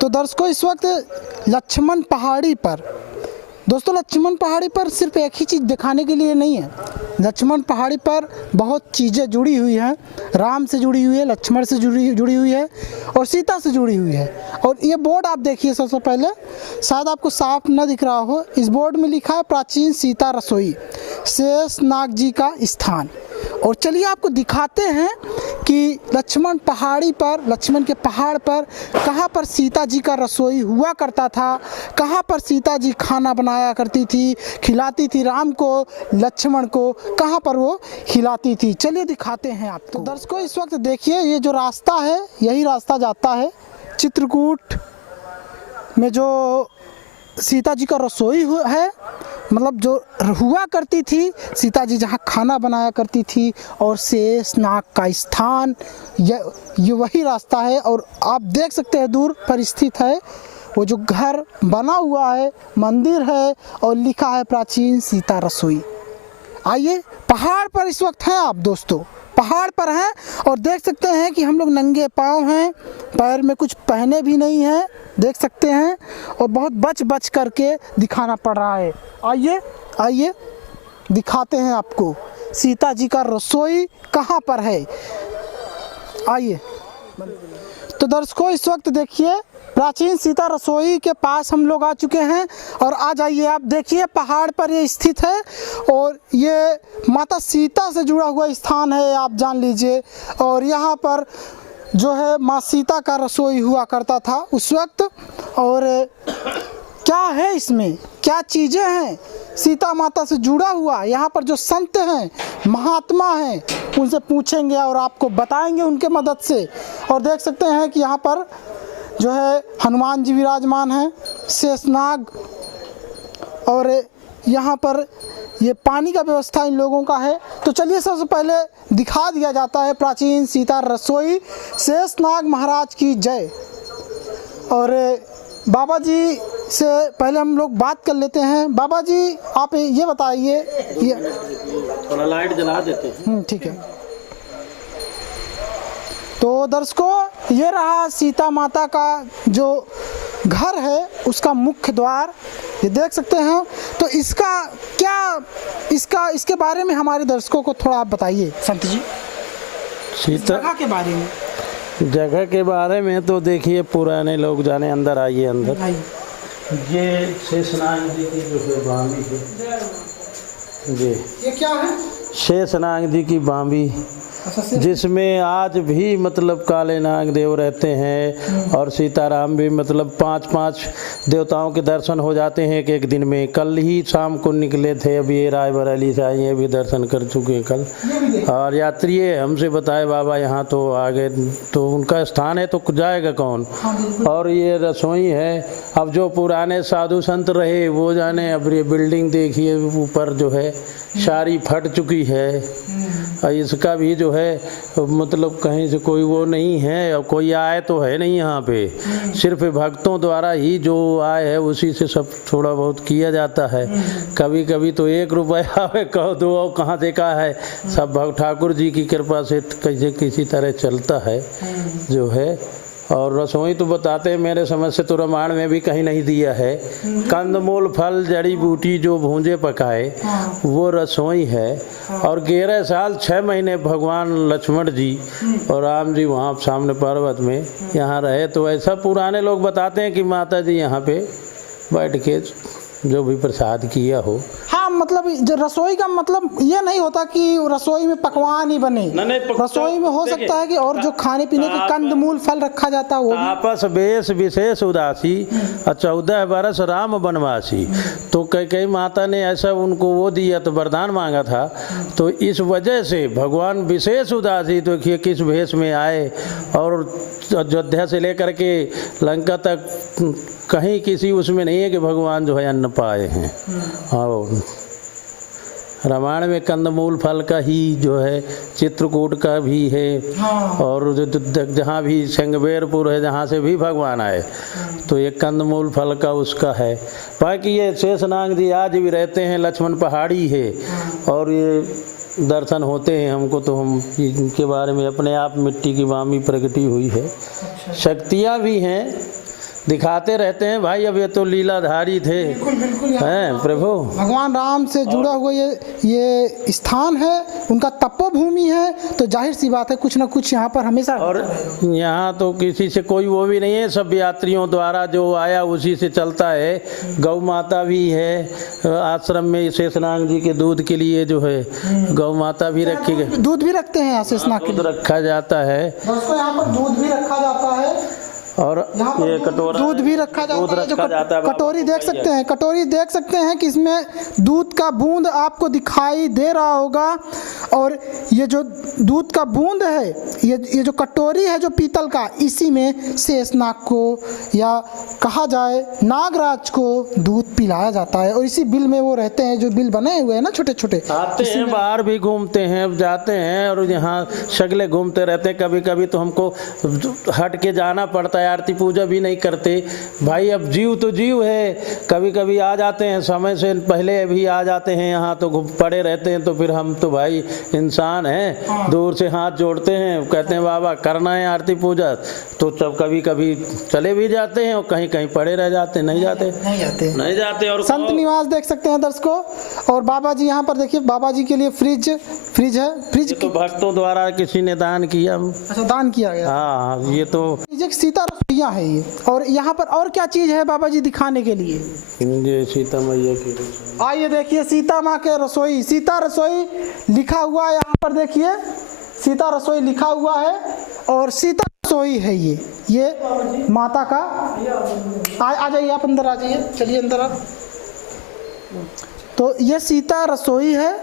तो दर्शकों इस वक्त लक्ष्मण पहाड़ी पर, दोस्तों लक्ष्मण पहाड़ी पर सिर्फ एक ही चीज़ दिखाने के लिए नहीं है, लक्ष्मण पहाड़ी पर बहुत चीज़ें जुड़ी हुई हैं। राम से जुड़ी हुई है, लक्ष्मण से जुड़ी हुई है और सीता से जुड़ी हुई है। और ये बोर्ड आप देखिए, सबसे पहले शायद आपको साफ न दिख रहा हो, इस बोर्ड में लिखा है प्राचीन सीता रसोई, शेषनाग जी का स्थान। और चलिए आपको दिखाते हैं कि लक्ष्मण पहाड़ी पर, लक्ष्मण के पहाड़ पर कहाँ पर सीता जी का रसोई हुआ करता था, कहाँ पर सीता जी खाना बनाया करती थी, खिलाती थी राम को, लक्ष्मण को कहाँ पर वो खिलाती थी। चलिए दिखाते हैं आपको। तो दर्शकों इस वक्त देखिए ये जो रास्ता है, यही रास्ता जाता है चित्रकूट में जो सीता जी का रसोई है, मतलब जो हुआ करती थी, सीता जी जहाँ खाना बनाया करती थी, और शेषनाग का स्थान ये वही रास्ता है। और आप देख सकते हैं दूर पर स्थित है वो जो घर बना हुआ है, मंदिर है और लिखा है प्राचीन सीता रसोई। आइए पहाड़ पर इस वक्त हैं आप दोस्तों, पहाड़ पर हैं और देख सकते हैं कि हम लोग नंगे पाँव हैं, पैर में कुछ पहने भी नहीं हैं, देख सकते हैं, और बहुत बच करके दिखाना पड़ रहा है। आइए दिखाते हैं आपको सीता जी का रसोई कहाँ पर है। आइए। तो दर्शकों इस वक्त देखिए प्राचीन सीता रसोई के पास हम लोग आ चुके हैं और आ जाइए आप देखिए पहाड़ पर ये स्थित है और ये माता सीता से जुड़ा हुआ स्थान है, आप जान लीजिए। और यहाँ पर जो है माँ सीता का रसोई हुआ करता था उस वक्त। और क्या है इसमें, क्या चीज़ें हैं सीता माता से जुड़ा हुआ, यहाँ पर जो संत हैं, महात्मा हैं, उनसे पूछेंगे और आपको बताएंगे उनके मदद से। और देख सकते हैं कि यहाँ पर जो है हनुमान जी विराजमान हैं, शेषनाग, और यहाँ पर ये पानी का व्यवस्था इन लोगों का है। तो चलिए सबसे पहले दिखा दिया जाता है प्राचीन सीता रसोई, शेषनाग महाराज की जय। और बाबा जी से पहले हम लोग बात कर लेते हैं। बाबा जी आप ये बताइए, ये थोड़ा लाइट जला देते हैं। ठीक है। तो दर्शकों ये रहा सीता माता का जो घर है उसका मुख्य द्वार, ये देख सकते हैं। तो इसका क्या, इसके बारे में हमारे दर्शकों को थोड़ा आप बताइए संत जी, सीता जगह के बारे में। जगह के बारे में तो देखिए पुराने लोग जाने, अंदर आइए अंदर। ये शेषनाग जी की जो है बांबी है, ये क्या है? शेषनाग जी की बांबी, जिसमें आज भी मतलब काले नाग देव रहते हैं और सीताराम भी, मतलब 5-5 देवताओं के दर्शन हो जाते हैं एक दिन में। कल ही शाम को निकले थे, अभी ये रायबरेली से आए, ये भी दर्शन कर चुके हैं कल। और यात्री हमसे बताए बाबा यहाँ तो आ गए, तो उनका स्थान है तो जाएगा कौन। और ये रसोई है, अब जो पुराने साधु संत रहे वो जाने। अब ये बिल्डिंग देखिए ऊपर जो है सारी फट चुकी है, और इसका भी जो है मतलब कहीं से कोई वो नहीं है, और कोई आए तो है नहीं यहाँ पे, सिर्फ भक्तों द्वारा ही जो आए है उसी से सब थोड़ा बहुत किया जाता है। कभी कभी तो 1 रुपया कहो दो और कहाँ से का है, सब भक्त ठाकुर जी की कृपा से कैसे किसी तरह चलता है जो है। और रसोई तो बताते हैं, मेरे समझ से तो रामायण में भी कहीं नहीं दिया है। कंदमूल फल जड़ी बूटी जो भूंजे पकाए वो रसोई है। और 11 साल 6 महीने भगवान लक्ष्मण जी और राम जी वहाँ सामने पर्वत में यहाँ रहे। तो ऐसा पुराने लोग बताते हैं कि माता जी यहाँ पे बैठ के जो भी प्रसाद किया हो। हाँ, मतलब जो रसोई का मतलब ये नहीं होता कि रसोई में पकवान ही बने, रसोई में हो सकता है कि और जो खाने पीने के कंदमूल फल रखा जाता है वो। आपस बेस विशेष उदासी 14 बरस राम बनवासी। तो कई माता ने ऐसा उनको वो दिया तो वरदान मांगा था, तो इस वजह से भगवान विशेष उदासी तो किस भेष में आए। और अयोध्या से लेकर के लंका तक कहीं किसी उसमें नहीं है कि भगवान जो है अन्न पाए हैं। और रामायण में कंदमूल फल का ही जो है, चित्रकूट का भी है, और जहाँ भी संगबेरपुर है जहाँ से भी भगवान आए तो ये कंदमूल फल का उसका है। बाकी ये शेषनाग जी आज भी रहते हैं, लक्ष्मण पहाड़ी है। और ये दर्शन होते हैं हमको, तो हम इनके बारे में अपने आप मिट्टी की बामी प्रगति हुई है। शक्तियाँ भी हैं, दिखाते रहते हैं भाई। अब ये तो लीलाधारी थे, हैं प्रभु। भगवान राम से जुड़ा हुआ ये स्थान है, उनका तपोभूमि है, तो जाहिर सी बात है कुछ ना कुछ यहाँ पर हमेशा। और यहाँ तो किसी से कोई वो भी नहीं है, सब यात्रियों द्वारा जो आया उसी से चलता है। गौ माता भी है आश्रम में, शेषनाग जी के दूध के लिए जो है गौ माता भी रखी गई। दूध भी रखते हैं शेषनाग के दूध रखा जाता है, दोस्तों यहाँ पर दूध भी रखा जाता है, और ये कटोरा दूध भी रखा जाता है। जो कटोरी देख सकते हैं, कटोरी देख सकते हैं कि इसमें दूध का बूंद आपको दिखाई दे रहा होगा। और ये जो दूध का बूंद है, ये जो कटोरी है जो पीतल का, इसी में शेषनाग को या कहा जाए नागराज को दूध पिलाया जाता है। और इसी बिल में वो रहते हैं, जो बिल बने हुए हैं ना छोटे छोटे, आते हैं, बाहर भी घूमते हैं, जाते हैं, और यहाँ शगले घूमते रहते हैं। कभी कभी तो हमको हट के जाना पड़ता है, आरती पूजा भी नहीं करते भाई। अब जीव तो जीव है, कभी कभी आ जाते हैं, समय से पहले भी आ जाते हैं, यहाँ तो पड़े रहते हैं। तो फिर हम तो भाई इंसान हैं, दूर से हाथ जोड़ते हैं, कहते हैं बाबा करना है आरती पूजा, तो जब कभी कभी चले भी जाते हैं और कहीं कहीं पड़े रह जाते, नहीं जाते। और संत निवास देख सकते हैं दर्शकों। और बाबा जी यहाँ पर देखिए, बाबा जी के लिए फ्रिज है, फ्रिज तो भक्तों द्वारा किसी ने दान किया। अच्छा, दान किया गया। हाँ, ये तो सीता रसोईया है ये। और यहाँ पर और क्या चीज है बाबा जी दिखाने के लिए? ये सीता मैया की रसोई। आइए देखिए सीता माँ के रसोई, सीता रसोई लिखा हुआ है यहाँ पर, देखिए सीता रसोई लिखा हुआ है। और सीता रसोई है ये माता का। आ जाइए आप अंदर, आ जाइए, चलिए अंदर आप। तो ये सीता रसोई है।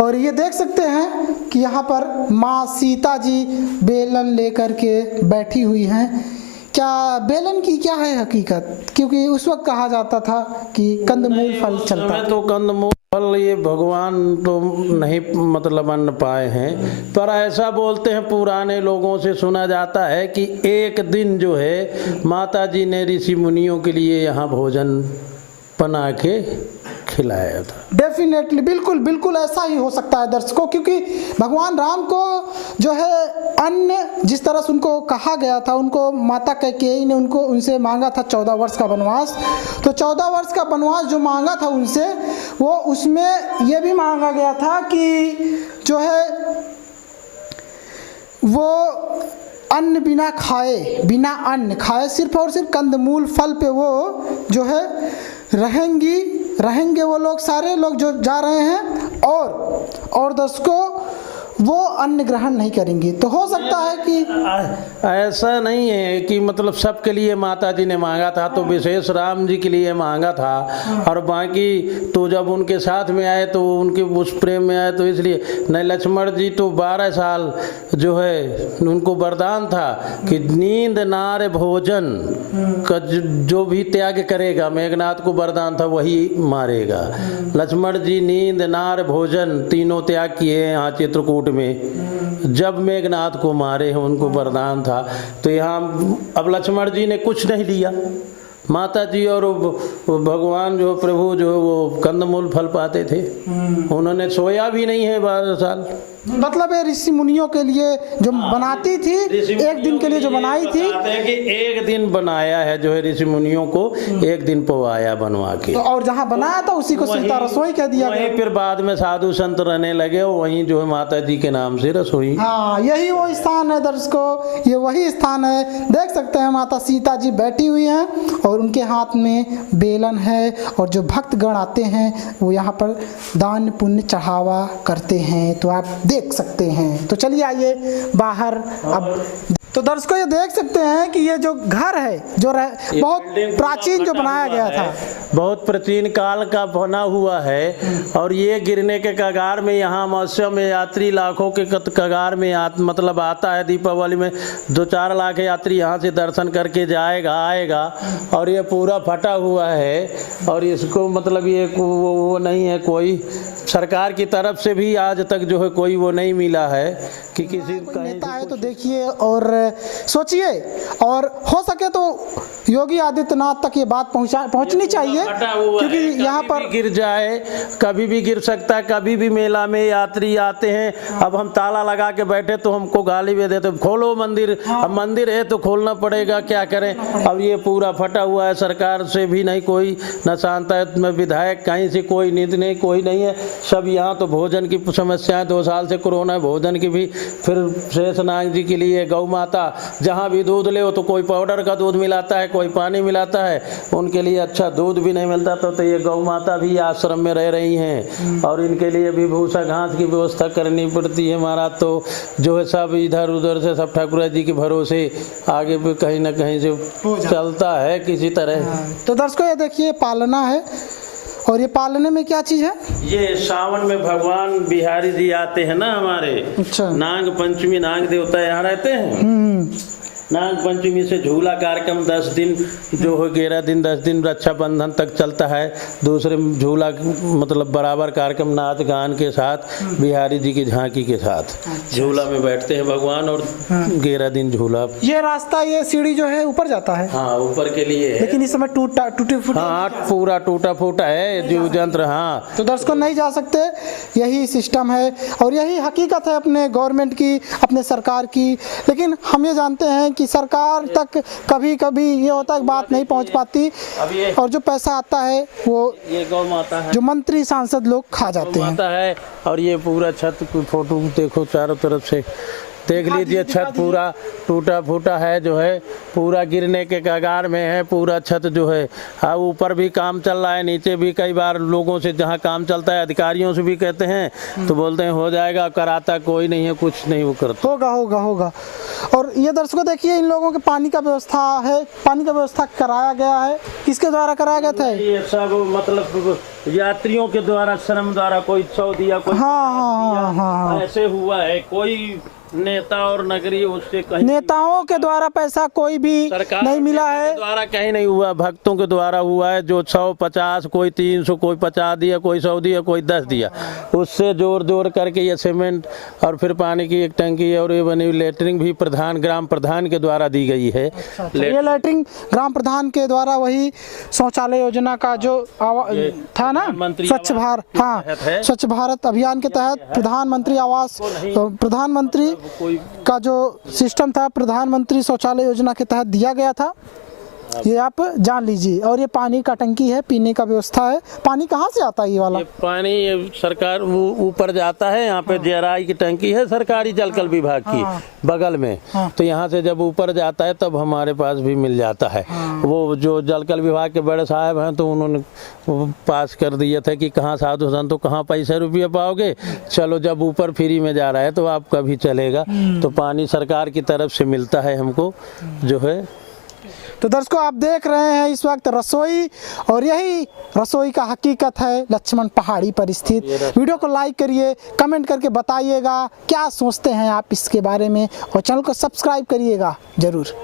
और ये देख सकते हैं कि यहाँ पर माँ सीता जी बेलन लेकर के बैठी हुई हैं। क्या बेलन की क्या है हकीकत? क्योंकि उस वक्त कहा जाता था कि कंदमूल फल चलता है, तो कंदमूल फल ये भगवान तो नहीं मतलब अन्न पाए हैं, पर ऐसा बोलते हैं, पुराने लोगों से सुना जाता है कि एक दिन जो है माता जी ने ऋषि मुनियों के लिए यहाँ भोजन बना के खिलाया था। डेफिनेटली, बिल्कुल बिल्कुल ऐसा ही हो सकता है दर्शकों, क्योंकि भगवान राम को जो है अन्न जिस तरह से उनको कहा गया था, उनको माता कैकेयी ने उनसे मांगा था 14 वर्ष का वनवास। तो 14 वर्ष का वनवास जो मांगा था उनसे, वो उसमें ये भी मांगा गया था कि जो है वो अन्न बिना अन्न खाए सिर्फ और सिर्फ कंदमूल फल पे वो जो है रहेंगे वो लोग, सारे लोग जो जा रहे हैं। और दर्शकों वो अन्न ग्रहण नहीं करेंगे। तो हो सकता है कि ऐसा नहीं है कि मतलब सबके लिए माता जी ने मांगा था, तो विशेष राम जी के लिए मांगा था। और बाकी तो जब उनके साथ में आए तो उनके उस प्रेम में आए, तो इसलिए नहीं। लक्ष्मण जी तो 12 साल जो है उनको वरदान था कि नींद नार भोजन का जो भी त्याग करेगा, मेघनाथ को वरदान था वही मारेगा। लक्ष्मण जी नींद नार भोजन तीनों त्याग किए यहाँ चित्रकूट में, जब मेघनाथ को मारे हैं उनको वरदान था। तो यहाँ अब लक्ष्मण जी ने कुछ नहीं लिया, माता जी और भगवान जो प्रभु जो वो कंदमूल फल पाते थे, उन्होंने सोया भी नहीं है 12 साल। मतलब ये ऋषि मुनियों के लिए जो बनाती थी, एक दिन के लिए जो बनाई थी, कि एक दिन बनाया है जो है ऋषि मुनियों को एक दिन पवाया बनवा के। तो और जहाँ बनाया था उसी को सीता रसोई कह दिया गया। फिर बाद में साधु संत रहने लगे, वहीं जो है माता जी के नाम से रसोई। हाँ, यही वो स्थान है दर्शकों, ये वही स्थान है। देख सकते हैं माता सीता जी बैठी हुई हैं और उनके हाथ में बेलन है। और जो भक्तगण आते हैं वो यहाँ पर दान पुण्य चढ़ावा करते हैं, तो आप देख सकते हैं। तो चलिए आइए बाहर। अब तो दर्शकों ये देख सकते हैं कि ये जो घर है जो बहुत प्राचीन जो बनाया गया था, बहुत प्राचीन काल का बना हुआ है। और ये गिरने के कगार में, यहाँ मत्स्य में यात्री लाखों के कगार में मतलब आता है। दीपावली में 2-4 लाख यात्री यहाँ से दर्शन करके आएगा। और ये पूरा फटा हुआ है। और इसको मतलब ये वो नहीं है, कोई सरकार की तरफ से भी आज तक जो है कोई वो नहीं मिला है कि किसी का नेता है। तो देखिए, और सोचिए, और हो सके तो योगी आदित्यनाथ तक ये बात पहुंचनी चाहिए, क्योंकि यहाँ पर गिर जाए, कभी भी गिर सकता है। कभी भी मेला में यात्री आते हैं, अब हम ताला लगा के बैठे तो हमको गाली भी देते, खोलो मंदिर। अब मंदिर है तो खोलना पड़ेगा, क्या करें। अब ये पूरा फटा हुआ है, सरकार से भी नहीं कोई न शांत में, विधायक कहीं से कोई नीति नहीं, कोई नहीं है। सब यहाँ तो भोजन की समस्याएं, 2 साल से कोरोना, भोजन की भी। फिर शेषनाग जी के लिए गौ माता, जहाँ भी दूध ले तो कोई पाउडर का दूध मिलाता है, कोई पानी मिलाता है, उनके लिए अच्छा दूध भी नहीं मिलता। तो ये गौ माता भी आश्रम में रह रही हैं, और इनके लिए भी भूसा घास की व्यवस्था करनी पड़ती है। हमारा तो जो है सब इधर उधर से सब ठाकुर जी के भरोसे आगे भी कहीं ना कहीं से चलता है किसी तरह। तो दर्शकों ये देखिए पालना है, और ये पालने में क्या चीज़ है? ये सावन में भगवान बिहारी जी आते हैं ना हमारे। अच्छा। नाग पंचमी, नाग देवता यहाँ रहते हैं। नाग पंचमी से झूला कार्यक्रम 10 दिन जो हो, 11 दिन 10 दिन रक्षाबंधन तक चलता है। दूसरे झूला मतलब बराबर कार्यक्रम नाच गान के साथ, बिहारी जी की झांकी के साथ झूला में बैठते हैं भगवान, और 11 दिन झूला। ये रास्ता, ये सीढ़ी जो है ऊपर जाता है। हाँ, ऊपर के लिए है, लेकिन इस समय टूटी फूटी। हाँ, पूरा टूटा फूटा है जीव जंत्र। हाँ, तो दर्शकों नहीं जा सकते, यही सिस्टम है और यही हकीकत है अपने गवर्नमेंट की, अपने सरकार की। लेकिन हम ये जानते हैं कि सरकार तक कभी कभी ये होता है बात नहीं पहुंच पाती, और जो पैसा आता है वो ये गौ माता है, जो मंत्री सांसद लोग खा जाते हैं। माता है। और ये पूरा छत की फोटो देखो, चारों तरफ से देख लीजिए, छत पूरा टूटा फूटा है, जो है पूरा गिरने के कगार में है पूरा छत जो है। हाँ, ऊपर भी काम चल रहा है, नीचे भी कई बार लोगों से जहाँ काम चलता है अधिकारियों से भी कहते हैं तो बोलते हैं हो जाएगा, कराता कोई नहीं है, कुछ नहीं वो करता। होगा। और ये दर्शकों देखिए, इन लोगों के पानी का व्यवस्था है, पानी का व्यवस्था कराया गया है। किसके द्वारा कराया गया था? ये सब मतलब यात्रियों के द्वारा, श्रम द्वारा, कोई 100 दिया, कोई हाँ। ऐसे हुआ है। कोई नेता और नगरी उससे कहीं, नेताओं के द्वारा पैसा कोई भी नहीं मिला है, द्वारा कहीं नहीं हुआ, भक्तों के द्वारा हुआ है। जो 150, कोई 300, कोई 50 दिया, कोई 100 दिया, कोई 10 दिया, उससे जोड़ करके ये सीमेंट और फिर पानी की एक टंकी और ये बनी लेटरिंग भी ग्राम प्रधान के द्वारा दी गई है। ये लेटरिंग ग्राम प्रधान के द्वारा, वही शौचालय योजना का जो था ना, स्वच्छ भारत, हाँ, स्वच्छ भारत अभियान के तहत प्रधानमंत्री आवास, प्रधानमंत्री का जो सिस्टम था, प्रधानमंत्री शौचालय योजना के तहत दिया गया था। ये आप जान लीजिए। और ये पानी का टंकी है, पीने का व्यवस्था है। पानी कहाँ से आता है ये वाला? ये पानी ये सरकार ऊपर जाता है, यहाँ पे जेराई की टंकी है सरकारी जलकल विभाग की बगल में। तो यहाँ से जब ऊपर जाता है तब हमारे पास भी मिल जाता है। वो जो जलकल विभाग के बड़े साहब हैं तो उन्होंने पास कर दिया था कि कहाँ साधु संत, कहाँ पैसा रुपया पाओगे, चलो जब ऊपर फ्री में जा रहा है तो आपका भी चलेगा। तो पानी सरकार की तरफ से मिलता है हमको जो है। तो दर्शकों आप देख रहे हैं इस वक्त रसोई, और यही रसोई का हकीकत है लक्ष्मण पहाड़ी पर स्थित। वीडियो को लाइक करिए, कमेंट करके बताइएगा क्या सोचते हैं आप इसके बारे में, और चैनल को सब्सक्राइब करिएगा जरूर।